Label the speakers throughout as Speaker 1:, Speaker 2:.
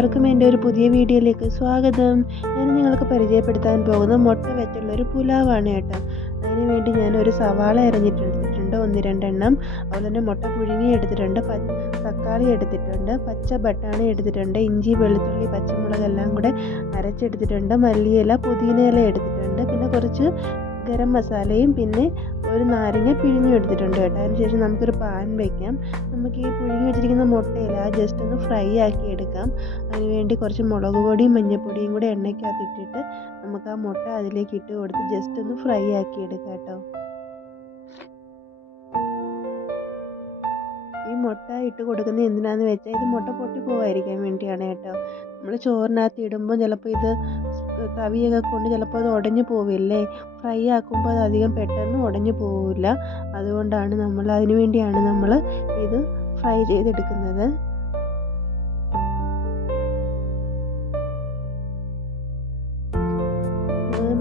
Speaker 1: എന്റെ ഒരു പുതിയ വീഡിയോയിലേക്ക് സ്വാഗതം. ഞാൻ നിങ്ങൾക്ക് പരിചയപ്പെടുത്താൻ പോകുന്ന മുട്ട വെച്ചുള്ള ഒരു പുലാവാണ് കേട്ടോ. അതിനുവേണ്ടി ഞാൻ ഒരു സവാള അരിഞ്ഞിട്ടെടുത്തിട്ടുണ്ട് ഒന്ന് രണ്ടെണ്ണം. അതുപോലെ തന്നെ മുട്ട പുഴുങ്ങി എടുത്തിട്ടുണ്ട് തക്കാളി എടുത്തിട്ടുണ്ട് പച്ച ബട്ടാണി എടുത്തിട്ടുണ്ട് ഇഞ്ചി വെളുത്തുള്ളി പച്ചമുളക് എല്ലാം കൂടെ അരച്ചെടുത്തിട്ടുണ്ട് മല്ലിയില പുതിനയില എടുത്തിട്ടുണ്ട് പിന്നെ കുറച്ച് ഗരം മസാലയും പിന്നെ ഒരു നാരങ്ങ പിഴിഞ്ഞു എടുത്തിട്ടുണ്ട് കേട്ടോ. അതിനുശേഷം നമുക്കൊരു പാൻ വയ്ക്കാം നമുക്ക് ഈ പുഴുങ്ങി വെച്ചിരിക്കുന്ന മുട്ടയില ജസ്റ്റ് ഒന്ന് ഫ്രൈ ആക്കി എടുക്കാം. അതിനുവേണ്ടി കുറച്ച് മുളക് പൊടിയും മഞ്ഞൾപ്പൊടിയും കൂടി എണ്ണയ്ക്കകത്ത് ഇട്ടിട്ട് നമുക്ക് ആ മുട്ട അതിലേക്ക് ഇട്ട് കൊടുത്ത് ജസ്റ്റ് ഒന്ന് ഫ്രൈ ആക്കി എടുക്കാം കേട്ടോ. ഈ മുട്ട ഇട്ട് കൊടുക്കുന്നത് എന്തിനാന്ന് വെച്ചാൽ ഇത് മുട്ട പൊട്ടി പോകാതിരിക്കാൻ വേണ്ടിയാണ് കേട്ടോ. നമ്മൾ ചോറിനകത്ത് ഇടുമ്പോൾ ചിലപ്പോൾ ഇത് തവിയൊക്കെ കൊണ്ട് ചിലപ്പോൾ അത് ഉടഞ്ഞു പോവില്ലേ? ഫ്രൈ ആക്കുമ്പോൾ അത് അധികം പെട്ടെന്ന് ഉടഞ്ഞു പോവില്ല അതുകൊണ്ടാണ് നമ്മൾ അതിനു വേണ്ടിയാണ് നമ്മൾ ഇത് ഫ്രൈ ചെയ്തെടുക്കുന്നത്.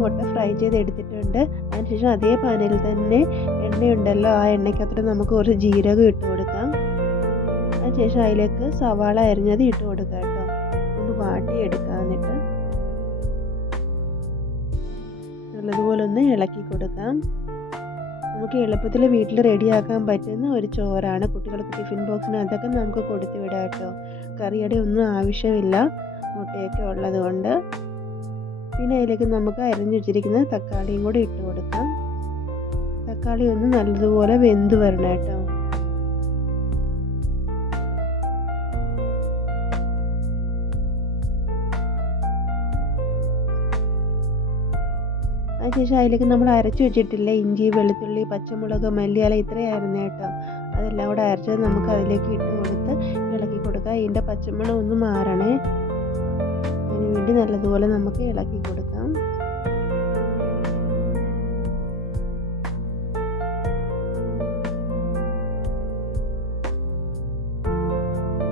Speaker 1: മുട്ട ഫ്രൈ ചെയ്ത് എടുത്തിട്ടുണ്ട് അതിനുശേഷം അതേ പാനിൽ തന്നെ എണ്ണയുണ്ടല്ലോ ആ എണ്ണയ്ക്കകത്തോട്ട് നമുക്ക് കുറച്ച് ജീരകം ഇട്ട് കൊടുക്കാം. അതിനുശേഷം അതിലേക്ക് സവാള അരിഞ്ഞത് ഇട്ട് കൊടുക്കാം കേട്ടോ. ഒന്ന് വാട്ടിയെടുക്കാം എന്നിട്ട്. നല്ലതുപോലെ ഒന്ന് ഇളക്കി കൊടുക്കാം. നമുക്ക് എളുപ്പത്തിൽ വീട്ടിൽ റെഡിയാക്കാൻ പറ്റുന്ന ഒരു ചോറാണ്. കുട്ടികൾക്ക് ടിഫിൻ ബോക്സിനകത്തൊക്കെ നമുക്ക് കൊടുത്തു വിടാം കേട്ടോ. കറിയുടെ ഒന്നും ആവശ്യമില്ല. മുട്ടയൊക്കെ ഉള്ളത് കൊണ്ട്. പിന്നെ അതിലേക്ക് നമുക്ക് അരിഞ്ഞു തക്കാളിയും കൂടി ഇട്ട് കൊടുക്കാം. തക്കാളി ഒന്ന് നല്ലതുപോലെ വെന്ത് വരണം കേട്ടോ. അതിനുശേഷം അതിലേക്ക് നമ്മൾ അരച്ചു വെച്ചിട്ടില്ല? ഇഞ്ചി വെളുത്തുള്ളി പച്ചമുളക് മല്ലിയില ഇത്രയായിരുന്നു കേട്ടോ. അതെല്ലാം കൂടെ അരച്ചത് നമുക്ക് അതിലേക്ക് ഇട്ട് കൊടുത്ത് ഇളക്കി കൊടുക്കുക ഇതിന്റെ പച്ചമുളക് ഒന്ന് മാറണേ. അതിന് വേണ്ടി നല്ലതുപോലെ നമുക്ക് ഇളക്കി കൊടുക്കാം.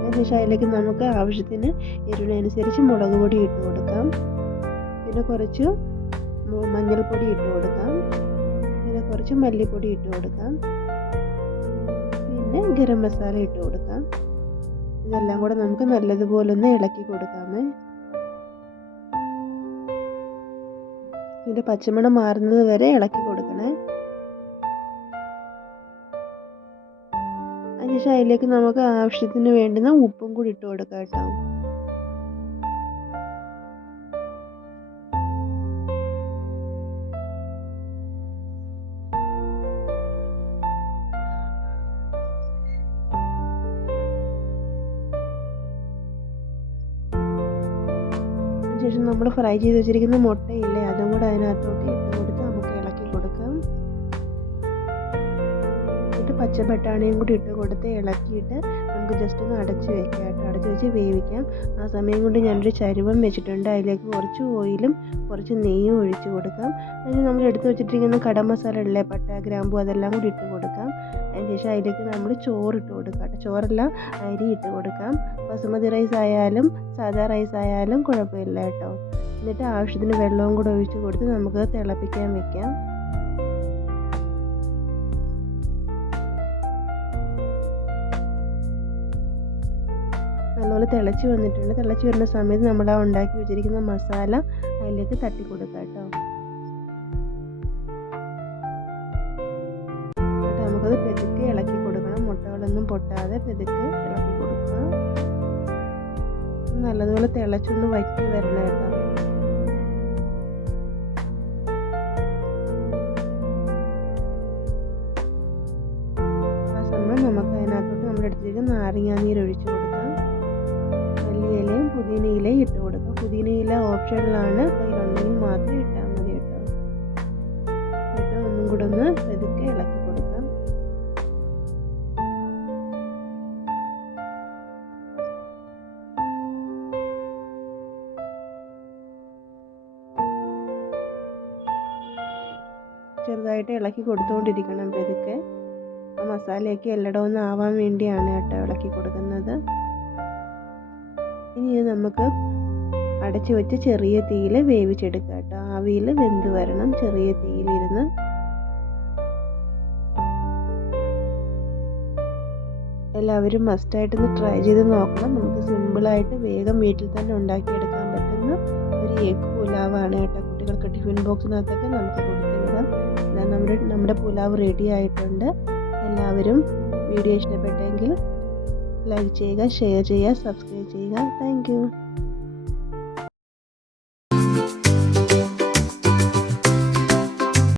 Speaker 1: അതിനുശേഷം അതിലേക്ക് നമുക്ക് ആവശ്യത്തിന് എരിവിനനുസരിച്ച് മുളക് പൊടി ഇട്ട് കൊടുക്കാം. പിന്നെ കുറച്ച് മഞ്ഞൾപ്പൊടി ഇട്ട് കൊടുക്കാം. പിന്നെ കുറച്ച് മല്ലിപ്പൊടി ഇട്ട് കൊടുക്കാം. പിന്നെ ഗരം മസാല ഇട്ട് കൊടുക്കാം. ഇതെല്ലാം കൂടെ നമുക്ക് നല്ലതുപോലെ ഒന്ന് ഇളക്കി കൊടുക്കാമേ. ഇതിന്റെ പച്ചമണം മാറുന്നത് വരെ ഇളക്കി കൊടുക്കണേ. അതിനുശേഷം അതിലേക്ക് നമുക്ക് ആവശ്യത്തിന് വേണ്ടുന്ന ഉപ്പും കൂടി ഇട്ട് കൊടുക്കാം കേട്ടോ. ശേഷം നമ്മൾ ഫ്രൈ ചെയ്ത് വെച്ചിരിക്കുന്ന മുട്ടയില്ലേ അതും കൂടെ അതിനകത്തോട്ട് ഇട്ട് കൊടുത്ത് നമുക്ക് ഇളക്കി കൊടുക്കാം. എന്നിട്ട് പച്ച ബട്ടാണിയും കൂടി ഇട്ട് കൊടുത്ത് ഇളക്കിയിട്ട് നമുക്ക് ജസ്റ്റ് ഒന്ന് അടച്ച് വെക്കാം കേട്ടോ. അടച്ച് വെച്ച് വേവിക്കാം. ആ സമയം കൊണ്ട് ഞാനൊരു ചരുവം വെച്ചിട്ടുണ്ട്. അതിലേക്ക് കുറച്ച് ഓയിലും കുറച്ച് നെയ്യും ഒഴിച്ച് കൊടുക്കാം. അതിന് നമ്മൾ എടുത്ത് വെച്ചിട്ടിരിക്കുന്ന കട മസാല ഉള്ളേ പട്ട ഗ്രാമ്പു അതെല്ലാം കൂടി ഇട്ട് കൊടുക്കാം. അതിനുശേഷം അതിലേക്ക് നമ്മൾ ചോറിട്ട് കൊടുക്കാം ചോറല്ല അരി ഇട്ട് കൊടുക്കാം. ബസുമതി റൈസ് ആയാലും സാധാ റൈസ് ആയാലും കുഴപ്പമില്ല കേട്ടോ. എന്നിട്ട് ആവശ്യത്തിന് വെള്ളവും കൂടെ ഒഴിച്ച് കൊടുത്ത് നമുക്ക് തിളപ്പിക്കാൻ വെക്കാം. നല്ലപോലെ തിളച്ച് വന്നിട്ടുണ്ട്. തിളച്ച് വരുന്ന സമയത്ത് നമ്മൾ ആ ഉണ്ടാക്കി വെച്ചിരിക്കുന്ന മസാല അതിലേക്ക് തട്ടി കൊടുക്കാം കേട്ടോ. നമുക്കത് മുട്ടകളൊന്നും പൊട്ടാതെ പെതുക്കെ ഇളക്കി കൊടുക്കുക. നല്ലതുപോലെ തിളച്ചൊന്ന് വറ്റി വരണം കേട്ടോ. ആ സമയം നമുക്ക് അതിനകത്തോട്ട് നാരങ്ങാനീര് ഒഴിച്ചു കൊടുക്കാം. മല്ലിയിലയും പുതിനയിലയും ഇട്ട് കൊടുക്കാം. പുതിനയില ഓപ്ഷനിലാണ്. കയ്യിലുണ്ടെങ്കിൽ മാത്രം ഇട്ടാൽ മതി കേട്ടോ. എന്നിട്ട് ഒന്നും കൂടെ ഒന്ന് ഇളക്കി ചെറുതായിട്ട് ഇളക്കി കൊടുത്തുകൊണ്ടിരിക്കണം പെതുക്കെ ആ മസാലയൊക്കെ എല്ലായിടവും ഒന്ന് ആവാൻ വേണ്ടിയാണ് കേട്ടോ ഇളക്കി കൊടുക്കുന്നത്. ഇനി ഇത് നമുക്ക് അടച്ചു വെച്ച് ചെറിയ തീയിൽ വേവിച്ചെടുക്കുക കേട്ടോ. ആവിയിൽ വെന്ത് വരണം ചെറിയ തീയിലിരുന്ന്. എല്ലാവരും മസ്റ്റായിട്ടൊന്ന് ട്രൈ ചെയ്ത് നോക്കണം. നമുക്ക് സിമ്പിളായിട്ട് വേഗം വീട്ടിൽ തന്നെ ഉണ്ടാക്കിയെടുക്കാൻ പറ്റുന്ന ഒരു എഗ് പുലാവാണ് കേട്ടോ. കുട്ടികൾക്ക് ടിഫിൻ ബോക്സിനകത്തൊക്കെ നമുക്ക് കൊടുത്തു നമ്മുടെ നമ്മുടെ പുലാവ് റെഡി ആയിട്ടുണ്ട്. എല്ലാവരും വീഡിയോ ഇഷ്ടപ്പെട്ടെങ്കിൽ ലൈക്ക് ചെയ്യുക ഷെയർ ചെയ്യുക സബ്സ്ക്രൈബ് ചെയ്യുക. താങ്ക്